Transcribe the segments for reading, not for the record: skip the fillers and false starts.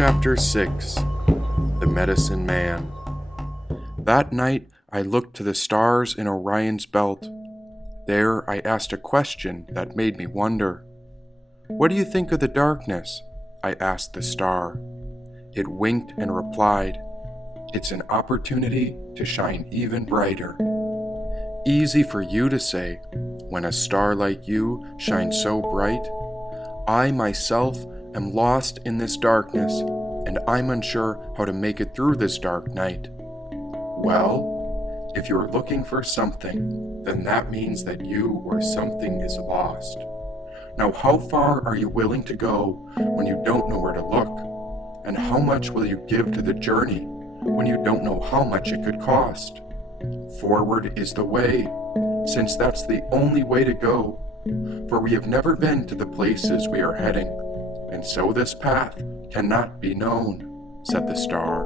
Chapter 6 The Medicine Man. That night I looked to the stars in Orion's belt. There I asked a question that made me wonder. "What do you think of the darkness?" I asked the star. It winked and replied, "It's an opportunity to shine even brighter." Easy for you to say, when a star like you shines so bright. I myself am lost in this darkness, and I'm unsure how to make it through this dark night. Well, if you're looking for something, then that means that you or something is lost. Now, how far are you willing to go when you don't know where to look? And how much will you give to the journey when you don't know how much it could cost? Forward is the way, since that's the only way to go, for we have never been to the places we are heading, and so this path cannot be known, said the star.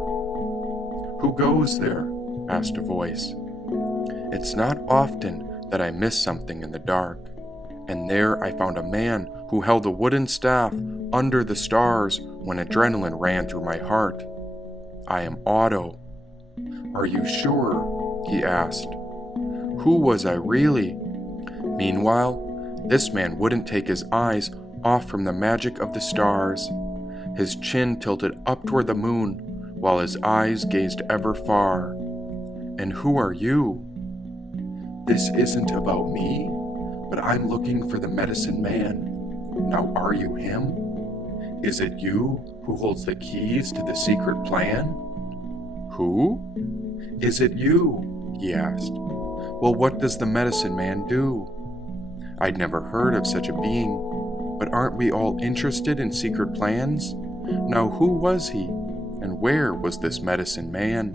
Who goes there? Asked a voice. It's not often that I miss something in the dark, and there I found a man who held a wooden staff under the stars when adrenaline ran through my heart. I am Otto. Are you sure? He asked. Who was I really? Meanwhile, this man wouldn't take his eyes off from the magic of the stars. His chin tilted up toward the moon, while his eyes gazed ever far. And who are you? This isn't about me, but I'm looking for the medicine man. Now are you him? Is it you who holds the keys to the secret plan? Who? Is it you? He asked. Well, what does the medicine man do? I'd never heard of such a being, but aren't we all interested in secret plans? Now who was he, and where was this medicine man?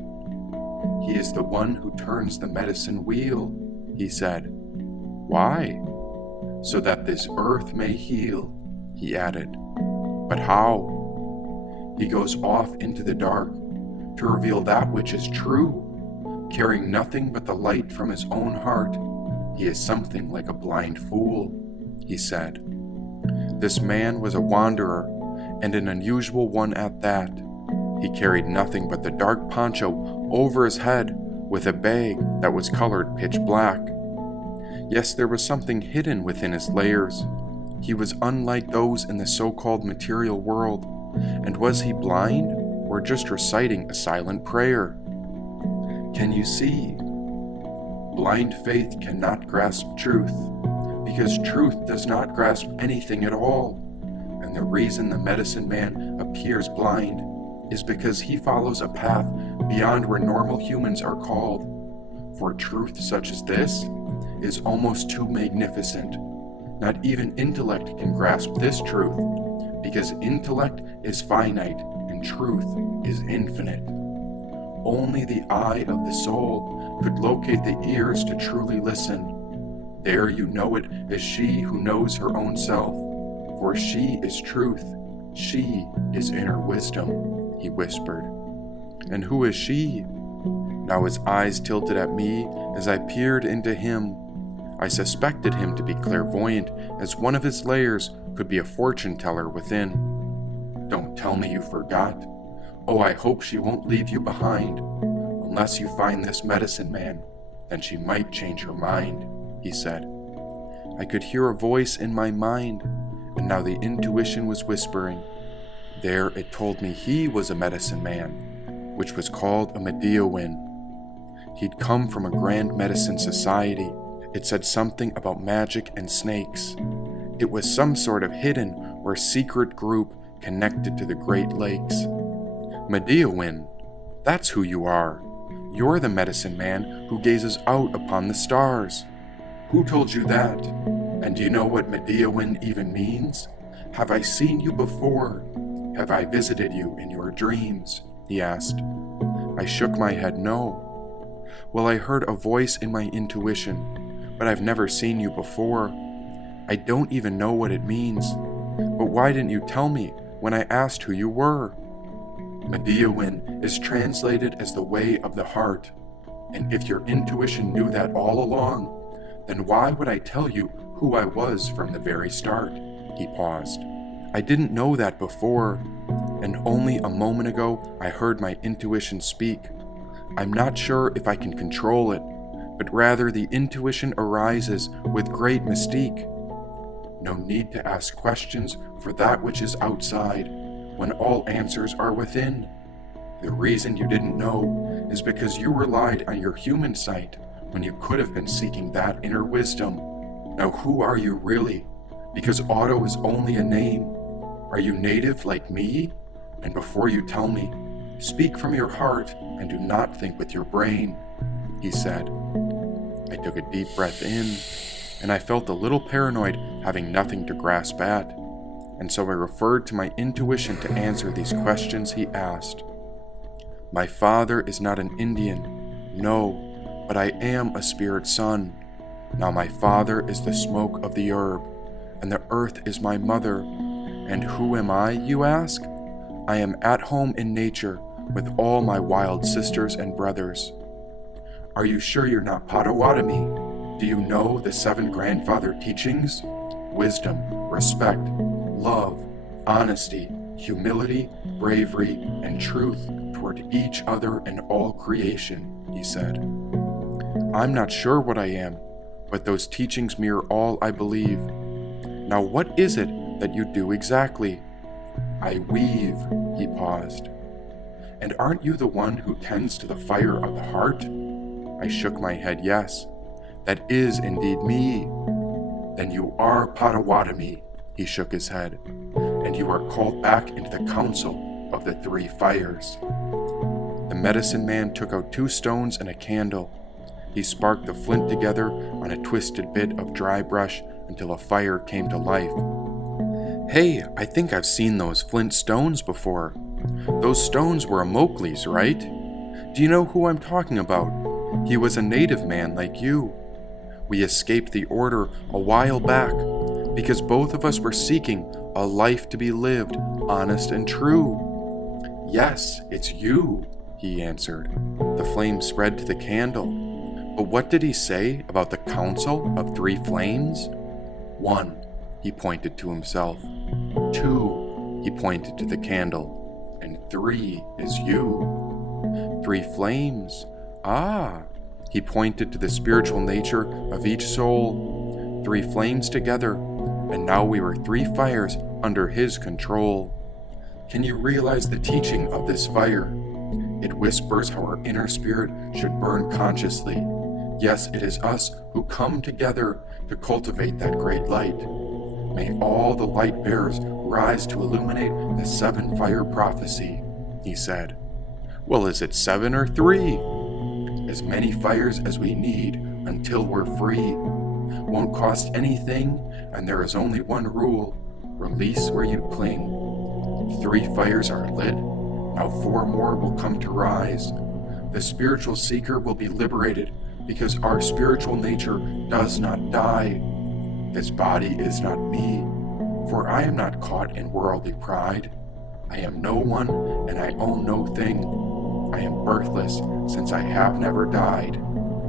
He is the one who turns the medicine wheel, he said. Why? So that this earth may heal, he added. But how? He goes off into the dark to reveal that which is true. Carrying nothing but the light from his own heart, he is something like a blind fool, he said. This man was a wanderer, and an unusual one at that. He carried nothing but the dark poncho over his head with a bag that was colored pitch black. Yes, there was something hidden within his layers. He was unlike those in the so-called material world. And was he blind, or just reciting a silent prayer? Can you see? Blind faith cannot grasp truth, because truth does not grasp anything at all. And the reason the medicine man appears blind is because he follows a path beyond where normal humans are called. For truth such as this is almost too magnificent. Not even intellect can grasp this truth, because intellect is finite and truth is infinite. Only the eye of the soul could locate the ears to truly listen. There you know it as she who knows her own self, for she is truth, she is inner wisdom, he whispered. And who is she? Now his eyes tilted at me as I peered into him. I suspected him to be clairvoyant, as one of his layers could be a fortune teller within. Don't tell me you forgot. Oh, I hope she won't leave you behind. Unless you find this medicine man, then she might change her mind, he said. I could hear a voice in my mind, and now the intuition was whispering. There it told me he was a medicine man, which was called a Midewinwin. He'd come from a grand medicine society. It said something about magic and snakes. It was some sort of hidden or secret group connected to the Great Lakes. Midewinwin, that's who you are. You're the medicine man who gazes out upon the stars. Who told you that? And do you know what Midewinwin even means? Have I seen you before? Have I visited you in your dreams? He asked. I shook my head no. Well, I heard a voice in my intuition, but I've never seen you before. I don't even know what it means. But why didn't you tell me when I asked who you were? Midewinwin is translated as the way of the heart, and if your intuition knew that all along, then why would I tell you who I was from the very start? He paused. I didn't know that before. and only a moment ago I heard my intuition speak. I'm not sure if I can control it, but rather the intuition arises with great mystique. No need to ask questions for that which is outside, when all answers are within. The reason you didn't know is because you relied on your human sight when you could have been seeking that inner wisdom. Now who are you really? Because Otto is only a name. Are you native like me? And before you tell me, speak from your heart and do not think with your brain, he said. I took a deep breath in, and I felt a little paranoid, having nothing to grasp at, and so I referred to my intuition to answer these questions he asked. My father is not an Indian, no, but I am a spirit son. Now my father is the smoke of the herb, and the earth is my mother. And who am I, you ask? I am at home in nature with all my wild sisters and brothers. Are you sure you're not Potawatomi? Do you know the 7 grandfather teachings? Wisdom, respect, love, honesty, humility, bravery, and truth toward each other and all creation, he said. I'm not sure what I am, but those teachings mirror all I believe. Now what is it that you do exactly? I weave, he paused. And aren't you the one who tends to the fire of the heart? I shook my head yes. That is indeed me. Then you are Potawatomi, he shook his head, and you are called back into the council of the 3 fires. The medicine man took out 2 stones and a candle. He sparked the flint together on a twisted bit of dry brush until a fire came to life. Hey, I think I've seen those flint stones before. Those stones were Mowgli's, right? Do you know who I'm talking about? He was a native man like you. We escaped the order a while back because both of us were seeking a life to be lived, honest and true. Yes, it's you, he answered. The flame spread to the candle. But what did he say about the council of 3 flames? 1, he pointed to himself. 2, he pointed to the candle. And 3 is you. 3 flames. Ah, he pointed to the spiritual nature of each soul. 3 flames together, and now we were 3 fires under his control. Can you realize the teaching of this fire? It whispers how our inner spirit should burn consciously. Yes, it is us who come together to cultivate that great light. May all the light bearers rise to illuminate the 7 fire prophecy, he said. Well, is it 7 or 3? As many fires as we need until we're free. Won't cost anything, and there is only one rule: release where you cling. 3 fires are lit, now 4 more will come to rise. The spiritual seeker will be liberated because our spiritual nature does not die. This body is not me, for I am not caught in worldly pride. I am no one, and I own no thing. I am birthless, since I have never died.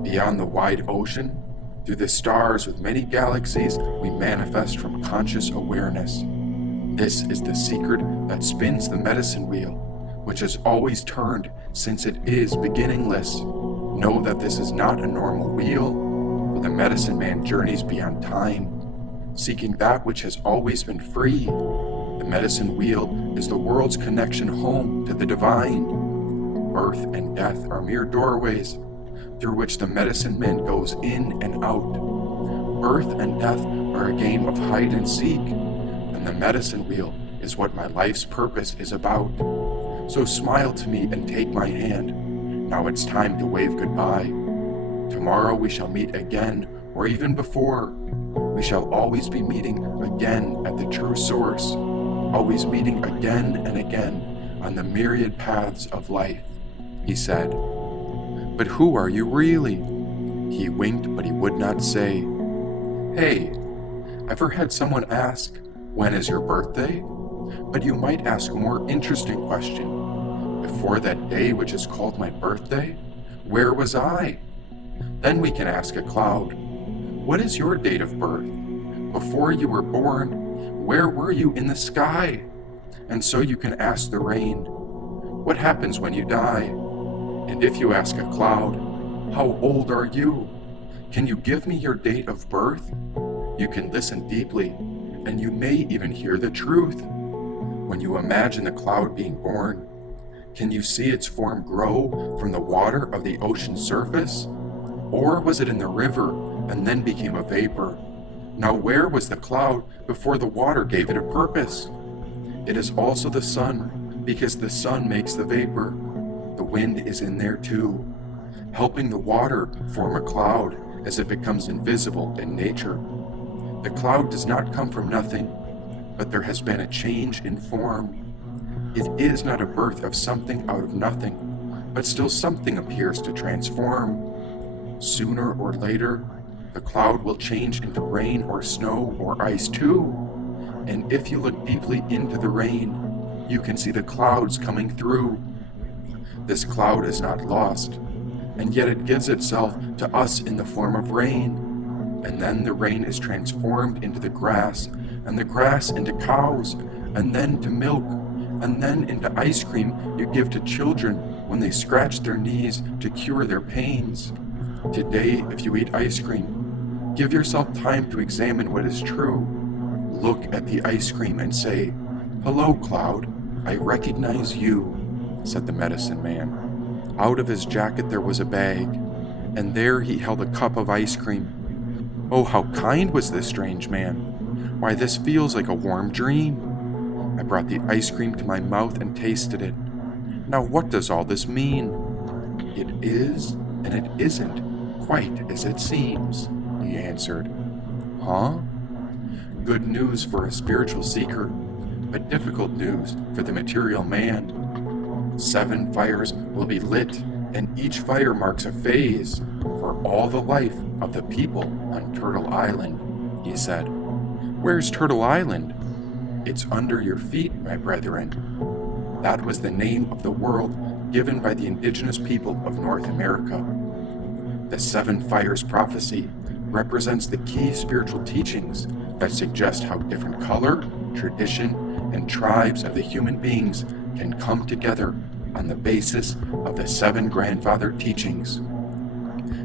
Beyond the wide ocean, through the stars with many galaxies, we manifest from conscious awareness. This is the secret that spins the medicine wheel, which has always turned since it is beginningless. Know that this is not a normal wheel, for the medicine man journeys beyond time, seeking that which has always been free. The medicine wheel is the world's connection home to the divine. Birth and death are mere doorways through which the medicine man goes in and out. Birth and death are a game of hide and seek, and the medicine wheel is what my life's purpose is about. So smile to me and take my hand. Now it's time to wave goodbye. Tomorrow we shall meet again, or even before. We shall always be meeting again at the true source, always meeting again and again on the myriad paths of life, he said. But who are you really? He winked, but he would not say. Hey, ever had someone ask, when is your birthday? But you might ask a more interesting question. Before that day which is called my birthday, where was I? Then we can ask a cloud, what is your date of birth? Before you were born, where were you in the sky? And so you can ask the rain, what happens when you die? And if you ask a cloud, how old are you? Can you give me your date of birth? You can listen deeply, and you may even hear the truth. When you imagine the cloud being born, can you see its form grow from the water of the ocean surface? Or was it in the river and then became a vapor? Now where was the cloud before the water gave it a purpose? It is also the sun, because the sun makes the vapor. The wind is in there too, helping the water form a cloud as it becomes invisible in nature. The cloud does not come from nothing, but there has been a change in form. It is not a birth of something out of nothing, but still something appears to transform. Sooner or later, the cloud will change into rain or snow or ice too. And if you look deeply into the rain, you can see the clouds coming through. This cloud is not lost, and yet it gives itself to us in the form of rain. And then the rain is transformed into the grass, and the grass into cows, and then to milk, and then into ice cream you give to children when they scratch their knees to cure their pains. Today, if you eat ice cream, give yourself time to examine what is true. Look at the ice cream and say, "Hello, cloud, I recognize you," said the medicine man. Out of his jacket there was a bag, and there he held a cup of ice cream. Oh, how kind was this strange man! Why, this feels like a warm dream. I brought the ice cream to my mouth and tasted it. Now what does all this mean? It is, and it isn't, quite as it seems, he answered. Huh? Good news for a spiritual seeker, but difficult news for the material man. 7 fires will be lit, and each fire marks a phase for all the life of the people on Turtle Island, he said. Where's Turtle Island? It's under your feet, my brethren. That was the name of the world given by the indigenous people of North America. The 7 fires prophecy represents the key spiritual teachings that suggest how different color, tradition, and tribes of the human beings can come together on the basis of the 7 grandfather teachings.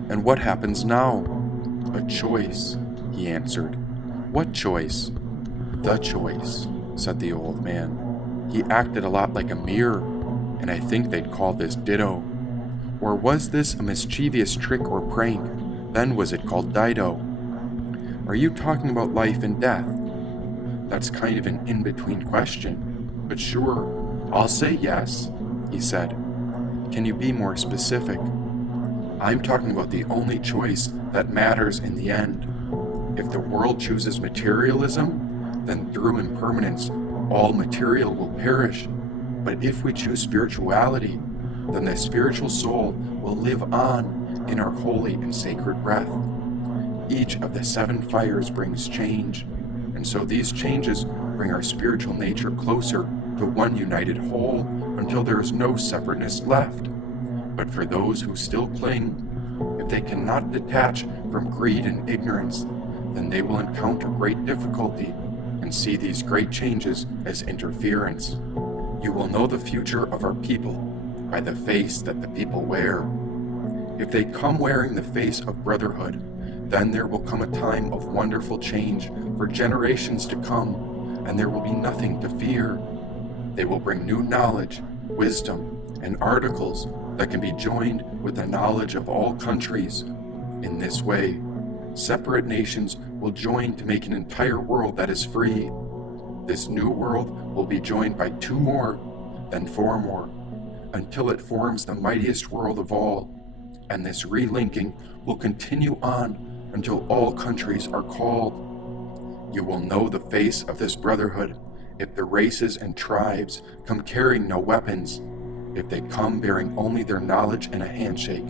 And what happens now? A choice, he answered. What choice? The choice, said the old man. He acted a lot like a mirror, and I think they'd call this ditto. Or was this a mischievous trick or prank? Then was it called Dido? Are you talking about life and death? That's kind of an in-between question, but sure, I'll say yes, he said. Can you be more specific? I'm talking about the only choice that matters in the end. If the world chooses materialism, then through impermanence, all material will perish. But if we choose spirituality, then the spiritual soul will live on in our holy and sacred breath. Each of the 7 fires brings change, and so these changes bring our spiritual nature closer to one united whole until there is no separateness left. But for those who still cling, if they cannot detach from greed and ignorance, then they will encounter great difficulty and see these great changes as interference. You will know the future of our people by the face that the people wear. If they come wearing the face of brotherhood, then there will come a time of wonderful change for generations to come, and there will be nothing to fear. They will bring new knowledge, wisdom, and articles that can be joined with the knowledge of all countries. In this way, separate nations will join to make an entire world that is free. This new world will be joined by 2 more, then 4 more, until it forms the mightiest world of all. And this relinking will continue on until all countries are called. You will know the face of this brotherhood if the races and tribes come carrying no weapons, if they come bearing only their knowledge and a handshake.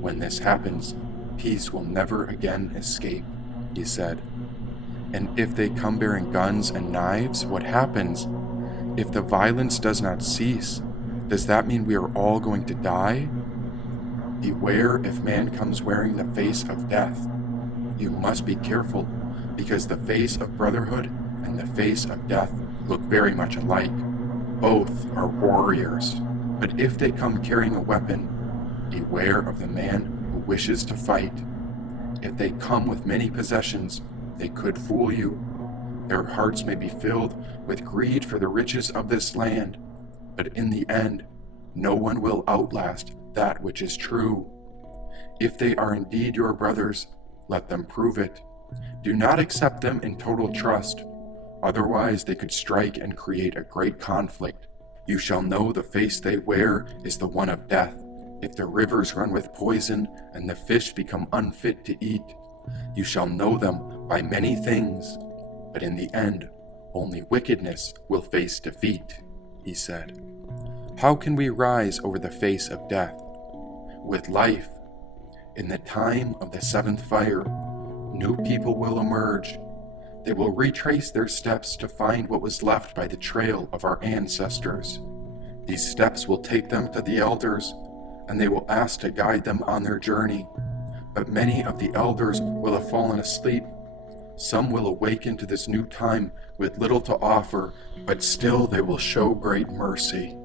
When this happens, peace will never again escape, he said. And if they come bearing guns and knives, what happens? If the violence does not cease, does that mean we are all going to die? Beware if man comes wearing the face of death. You must be careful, because the face of brotherhood and the face of death look very much alike. Both are warriors, but if they come carrying a weapon, beware of the man who wishes to fight. If they come with many possessions, they could fool you. Their hearts may be filled with greed for the riches of this land, but in the end, no one will outlast that which is true. If they are indeed your brothers, let them prove it. Do not accept them in total trust, otherwise they could strike and create a great conflict. You shall know the face they wear is the one of death. If the rivers run with poison and the fish become unfit to eat, you shall know them by many things, but in the end, only wickedness will face defeat, he said. How can we rise over the face of death? With life. In the time of the seventh fire, new people will emerge. They will retrace their steps to find what was left by the trail of our ancestors. These steps will take them to the elders, and they will ask to guide them on their journey. But many of the elders will have fallen asleep. Some will awaken to this new time with little to offer, but still they will show great mercy.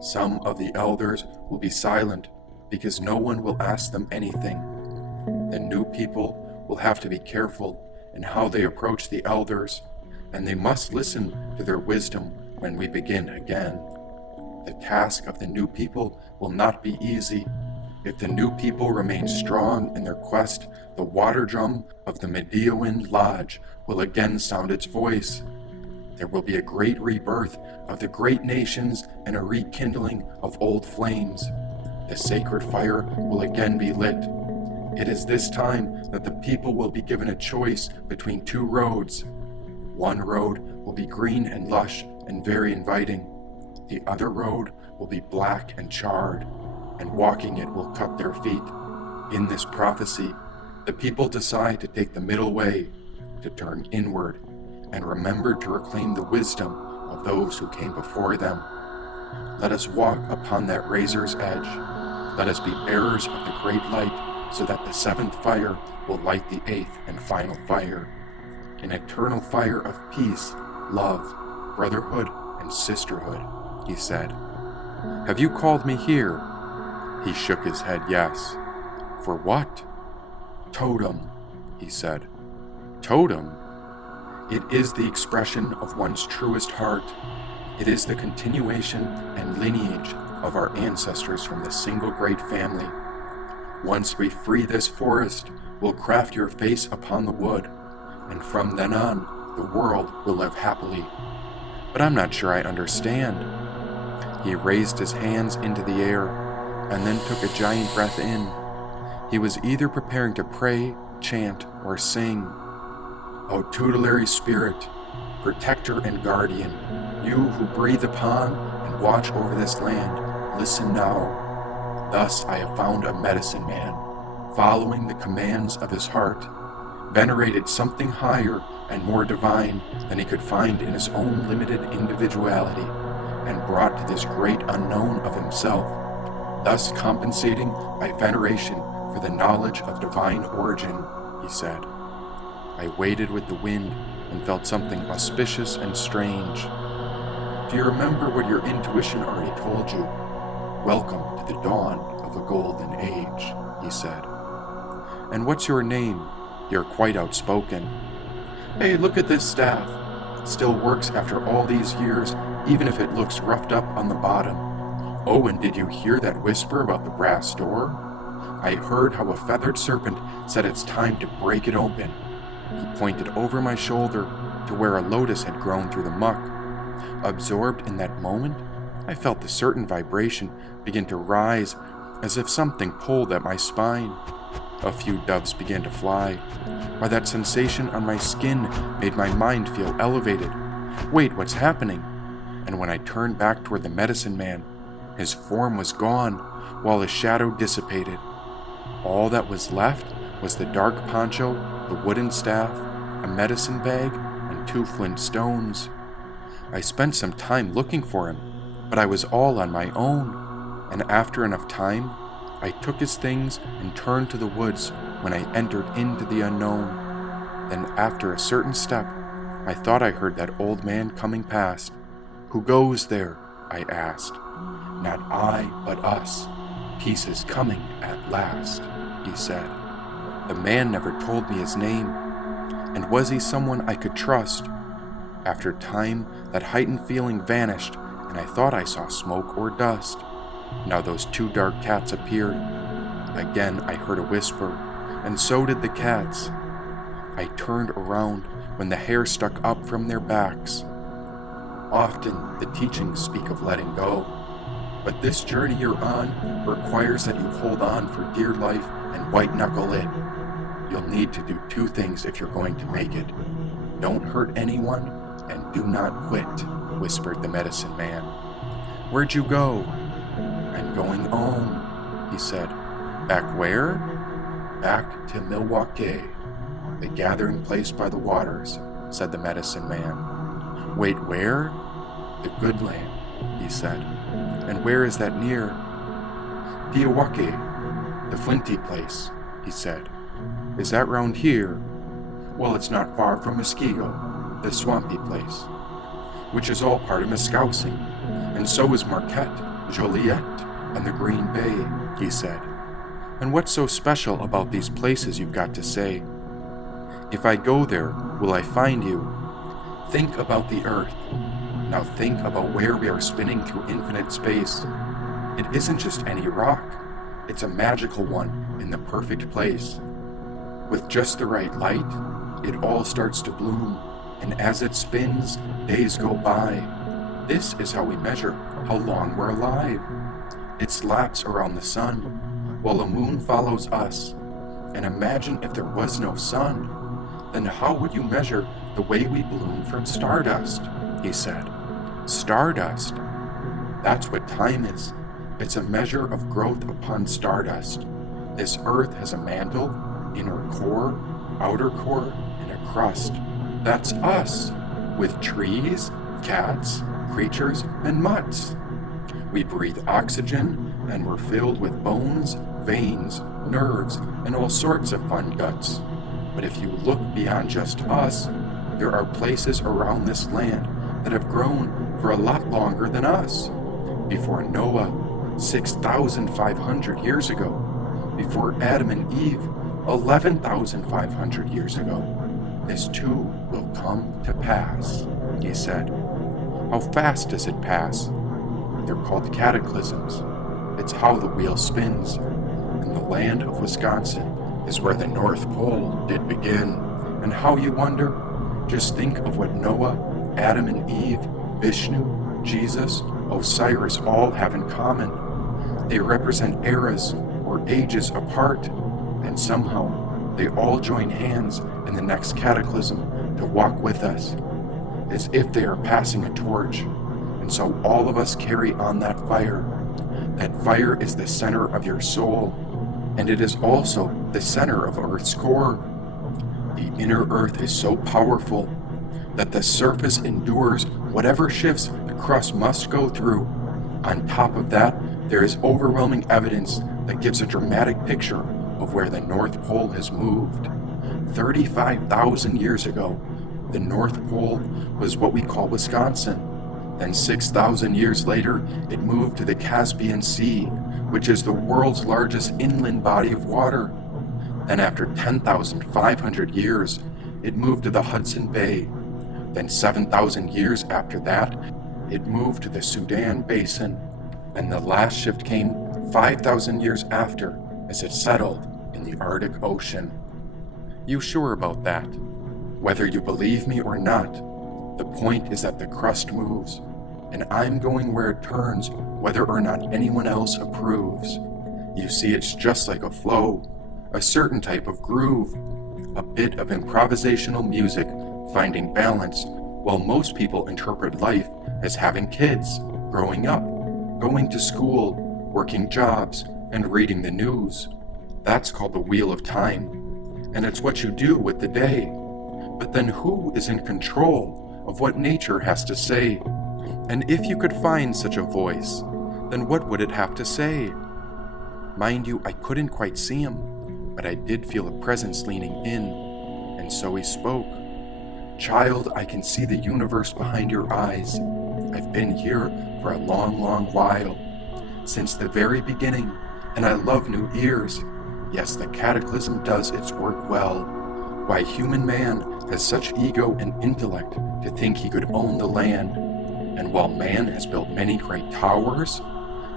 Some of the elders will be silent because no one will ask them anything. The new people will have to be careful in how they approach the elders, and they must listen to their wisdom when we begin again. The task of the new people will not be easy. If the new people remain strong in their quest, the water drum of the Midewinwin lodge will again sound its voice. There will be a great rebirth of the great nations and a rekindling of old flames. The sacred fire will again be lit. It is this time that the people will be given a choice between two roads. One road will be green and lush and very inviting. The other road will be black and charred, and walking it will cut their feet. In this prophecy, the people decide to take the middle way, to turn inward, and remember to reclaim the wisdom of those who came before them. Let us walk upon that razor's edge. Let us be bearers of the great light, so that the seventh fire will light the eighth and final fire. An eternal fire of peace, love, brotherhood, and sisterhood, he said. Have you called me here? He shook his head yes. For what? Totem, he said. Totem? It is the expression of one's truest heart. It is the continuation and lineage of our ancestors from the single great family. Once we free this forest, we'll craft your face upon the wood, and from then on, the world will live happily. But I'm not sure I understand. He raised his hands into the air, and then took a giant breath in. He was either preparing to pray, chant, or sing. O tutelary spirit, protector and guardian, you who breathe upon and watch over this land, listen now. Thus I have found a medicine man, following the commands of his heart, venerated something higher and more divine than he could find in his own limited individuality, and brought to this great unknown of himself, thus compensating by veneration for the knowledge of divine origin, he said. I waited with the wind and felt something auspicious and strange. Do you remember what your intuition already told you? Welcome to the dawn of a golden age, he said. And what's your name? You're quite outspoken. Hey, look at this staff. It still works after all these years, even if it looks roughed up on the bottom. Oh, and did you hear that whisper about the brass door? I heard how a feathered serpent said it's time to break it open. He pointed over my shoulder to where a lotus had grown through the muck. Absorbed in that moment, I felt the certain vibration begin to rise as if something pulled at my spine. A few doves began to fly, while that sensation on my skin made my mind feel elevated. Wait, what's happening? And when I turned back toward the medicine man, his form was gone, while his shadow dissipated. All that was left was the dark poncho, the wooden staff, a medicine bag, and 2 flint stones. I spent some time looking for him, but I was all on my own, and after enough time, I took his things and turned to the woods when I entered into the unknown. Then after a certain step, I thought I heard that old man coming past. Who goes there? I asked. Not I, but us. Peace is coming at last, he said. The man never told me his name. And was he someone I could trust? After time, that heightened feeling vanished, and I thought I saw smoke or dust. Now those two dark cats appeared. Again I heard a whisper, and so did the cats. I turned around when the hair stuck up from their backs. Often the teachings speak of letting go, but this journey you're on requires that you hold on for dear life and white-knuckle it. You'll need to do two things if you're going to make it. Don't hurt anyone, and do not quit, whispered the medicine man. Where'd you go? I'm going home, he said. Back where? Back to Milwaukee, the gathering place by the waters, said the medicine man. Wait, where? The good land, he said. And where is that near? Pewaukee, the flinty place, he said. Is that round here? Well, it's not far from Muskego, the swampy place, which is all part of Muskowsing, and so is Marquette, Joliet, and the Green Bay, he said. And what's so special about these places, you've got to say? If I go there, will I find you? Think about the earth. Now think about where we are spinning through infinite space. It isn't just any rock. It's a magical one in the perfect place. With just the right light, it all starts to bloom, and as it spins, days go by. This is how we measure how long we're alive. It laps around the sun, while the moon follows us. And imagine if there was no sun, then how would you measure the way we bloom from stardust? He said. Stardust? That's what time is. It's a measure of growth upon stardust. This earth has a mantle, inner core, outer core, and a crust. That's us, with trees, cats, creatures, and mutts. We breathe oxygen, and we're filled with bones, veins, nerves, and all sorts of fun guts. But if you look beyond just us, there are places around this land that have grown for a lot longer than us. Before Noah, 6,500 years ago. Before Adam and Eve, 11,500 years ago. This too will come to pass, he said. How fast does it pass? They're called cataclysms. It's how the wheel spins. And the land of Wisconsin is where the North Pole did begin. And how, you wonder? Just think of what Noah, Adam and Eve, Vishnu, Jesus, Osiris all have in common. They represent eras or ages apart, and somehow they all join hands in the next cataclysm to walk with us, as if they are passing a torch. And so all of us carry on that fire. That fire is the center of your soul, and it is also the center of Earth's core. The inner Earth is so powerful that the surface endures whatever shifts the crust must go through. On top of that, there is overwhelming evidence that gives a dramatic picture of where the North Pole has moved. 35,000 years ago, the North Pole was what we call Wisconsin. Then 6,000 years later, it moved to the Caspian Sea, which is the world's largest inland body of water. Then after 10,500 years, it moved to the Hudson Bay. Then 7,000 years after that, it moved to the Sudan Basin. And the last shift came 5,000 years after, as it settled in the Arctic Ocean. You sure about that? Whether you believe me or not, the point is that the crust moves, and I'm going where it turns, whether or not anyone else approves. You see, it's just like a flow, a certain type of groove, a bit of improvisational music, finding balance, while most people interpret life as having kids, growing up, going to school, working jobs, and reading the news. That's called the Wheel of Time, and it's what you do with the day. But then who is in control of what nature has to say? And if you could find such a voice, then what would it have to say? Mind you, I couldn't quite see him, but I did feel a presence leaning in, and so he spoke. Child, I can see the universe behind your eyes. I've been here for a long, long while, since the very beginning, and I love new ears. Yes, the cataclysm does its work well. Why human man has such ego and intellect to think he could own the land, and while man has built many great towers,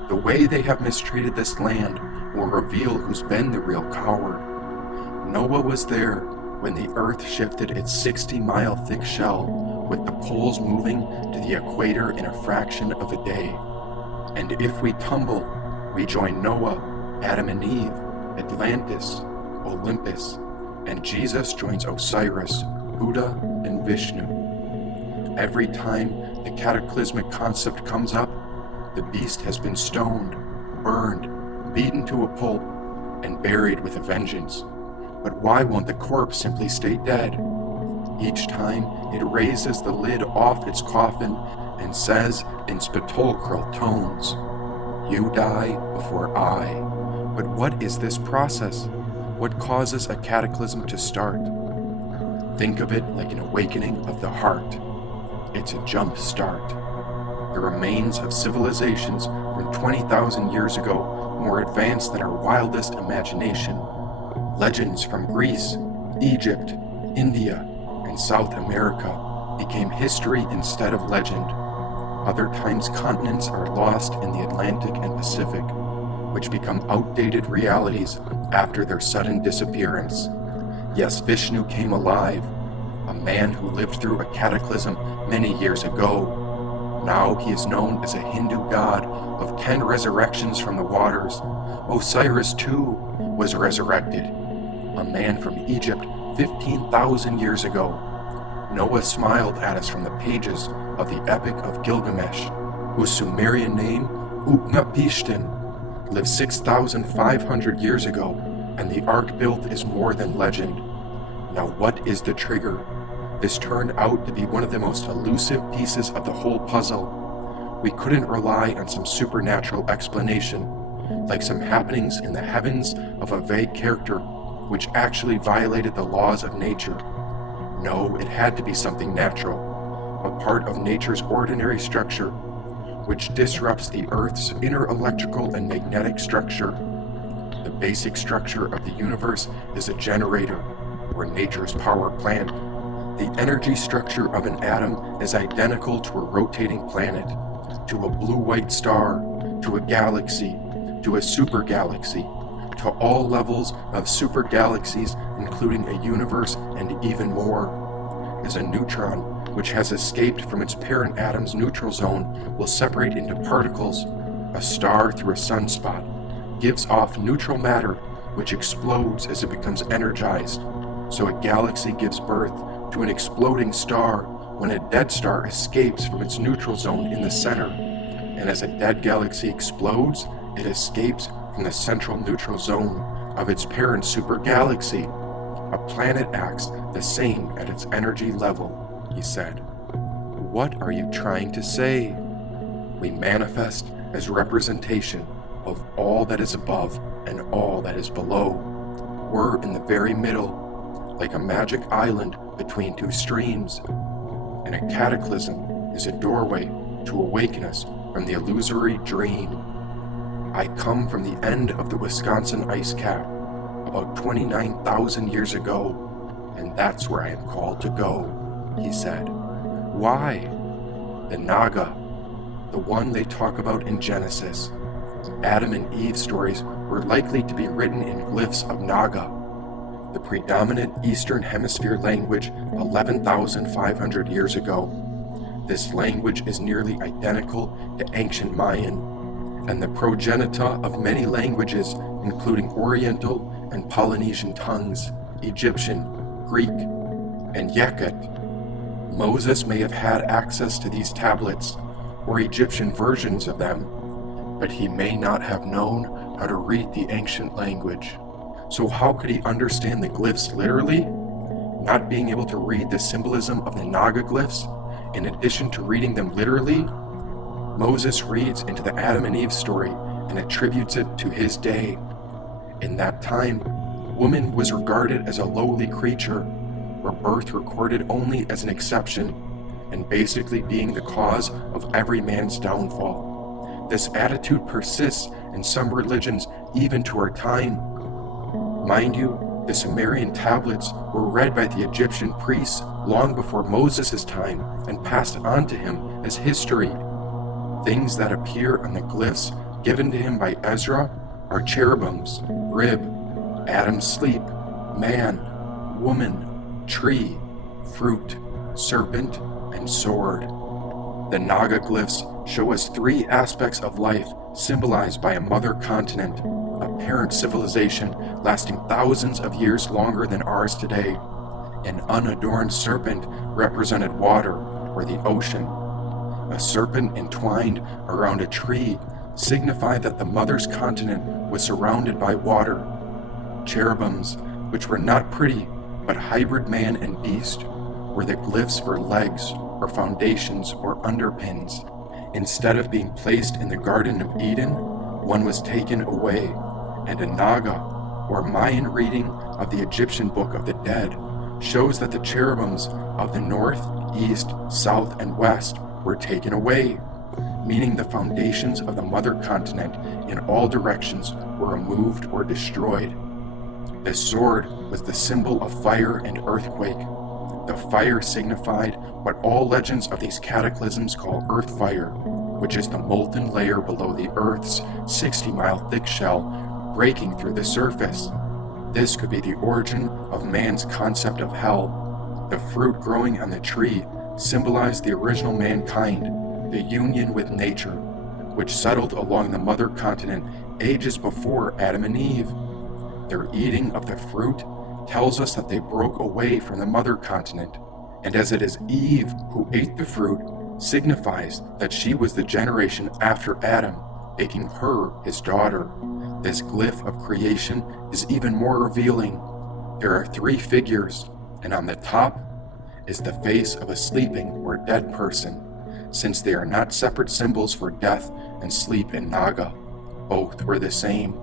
the way they have mistreated this land will reveal who's been the real coward. Noah was there when the earth shifted its 60-mile thick shell, with the poles moving to the equator in a fraction of a day. And if we tumble, we join Noah, Adam and Eve, Atlantis, Olympus, and Jesus joins Osiris, Buddha, and Vishnu. Every time the cataclysmic concept comes up, the beast has been stoned, burned, beaten to a pulp, and buried with a vengeance. But why won't the corpse simply stay dead? Each time it raises the lid off its coffin and says in sepulchral tones, "You die before I." But what is this process? What causes a cataclysm to start? Think of it like an awakening of the heart. It's a jump start. The remains of civilizations from 20,000 years ago, more advanced than our wildest imagination. Legends from Greece, Egypt, India, and South America became history instead of legend. Other times continents are lost in the Atlantic and Pacific, which become outdated realities after their sudden disappearance. Yes, Vishnu came alive, a man who lived through a cataclysm many years ago. Now he is known as a Hindu god of 10 resurrections from the waters. Osiris too was resurrected, a man from Egypt 15,000 years ago. Noah smiled at us from the pages of the Epic of Gilgamesh, whose Sumerian name, Utnapishtim, lived 6,500 years ago, and the ark built is more than legend. Now what is the trigger? This turned out to be one of the most elusive pieces of the whole puzzle. We couldn't rely on some supernatural explanation, like some happenings in the heavens of a vague character which actually violated the laws of nature. No, it had to be something natural, a part of nature's ordinary structure, which disrupts the Earth's inner electrical and magnetic structure. The basic structure of the universe is a generator, or nature's power plant. The energy structure of an atom is identical to a rotating planet, to a blue-white star, to a galaxy, to a supergalaxy, to all levels of supergalaxies, including a universe and even more. As a neutron, which has escaped from its parent atom's neutral zone, will separate into particles, a star through a sunspot gives off neutral matter, which explodes as it becomes energized. So a galaxy gives birth to an exploding star when a dead star escapes from its neutral zone in the center. And as a dead galaxy explodes, it escapes from the central neutral zone of its parent supergalaxy. A planet acts the same at its energy level, he said. What are you trying to say? We manifest as representation of all that is above and all that is below. We're in the very middle, like a magic island between two streams. And a cataclysm is a doorway to awaken us from the illusory dream. I come from the end of the Wisconsin ice cap, about 29,000 years ago, and that's where I am called to go, he said. Why? The Naga, the one they talk about in Genesis. Adam and Eve stories were likely to be written in glyphs of Naga, the predominant Eastern Hemisphere language 11,500 years ago. This language is nearly identical to ancient Mayan, and the progenitor of many languages, including Oriental and Polynesian tongues, Egyptian, Greek, and Yakut. Moses may have had access to these tablets, or Egyptian versions of them, but he may not have known how to read the ancient language. So how could he understand the glyphs literally? Not being able to read the symbolism of the Naga glyphs, in addition to reading them literally, Moses reads into the Adam and Eve story and attributes it to his day. In that time, woman was regarded as a lowly creature, her birth recorded only as an exception, and basically being the cause of every man's downfall. This attitude persists in some religions even to our time. Mind you, the Sumerian tablets were read by the Egyptian priests long before Moses' time and passed on to him as history. Things that appear on the glyphs given to him by Ezra are cherubims, rib, Adam's sleep, man, woman, tree, fruit, serpent, and sword. The Naga glyphs show us three aspects of life symbolized by a mother continent, a parent civilization lasting thousands of years longer than ours today. An unadorned serpent represented water or the ocean. A serpent entwined around a tree signified that the mother's continent was surrounded by water. Cherubims, which were not pretty but hybrid man and beast, were the glyphs for legs or foundations or underpins. Instead of being placed in the Garden of Eden, one was taken away, and a Naga, or Mayan reading of the Egyptian Book of the Dead, shows that the cherubims of the north, east, south, and west were taken away, meaning the foundations of the mother continent in all directions were removed or destroyed. The sword was the symbol of fire and earthquake. The fire signified what all legends of these cataclysms call earth fire, which is the molten layer below the Earth's 60-mile thick shell breaking through the surface. This could be the origin of man's concept of hell. The fruit growing on the tree symbolized the original mankind, the union with nature, which settled along the mother continent ages before Adam and Eve. Their eating of the fruit tells us that they broke away from the mother continent, and as it is Eve who ate the fruit, signifies that she was the generation after Adam, making her his daughter. This glyph of creation is even more revealing. There are three figures, and on the top is the face of a sleeping or dead person, since they are not separate symbols for death and sleep in Naga. Both were the same.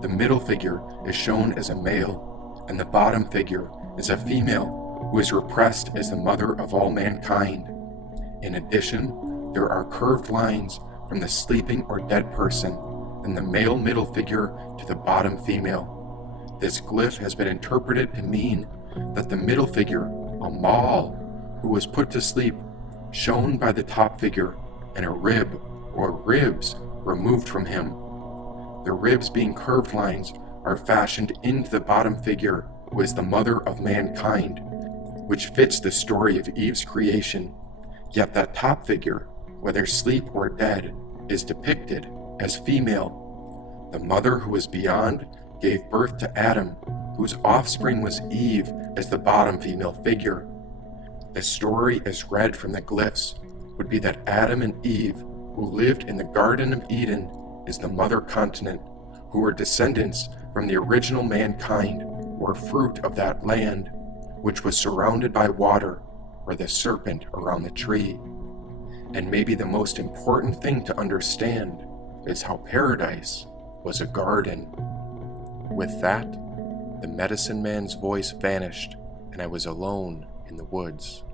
The middle figure is shown as a male, and the bottom figure is a female who is repressed as the mother of all mankind. In addition, there are curved lines from the sleeping or dead person and the male middle figure to the bottom female. This glyph has been interpreted to mean that the middle figure, Amal, who was put to sleep, shown by the top figure, and a rib or ribs removed from him. The ribs, being curved lines, are fashioned into the bottom figure, who is the mother of mankind, which fits the story of Eve's creation. Yet that top figure, whether asleep or dead, is depicted as female. The mother who is beyond gave birth to Adam, whose offspring was Eve as the bottom female figure. The story as read from the glyphs would be that Adam and Eve, who lived in the Garden of Eden, is the mother continent, who were descendants from the original mankind, or fruit of that land, which was surrounded by water, or the serpent around the tree. And maybe the most important thing to understand is how paradise was a garden. With that, the medicine man's voice vanished, and I was alone in the woods.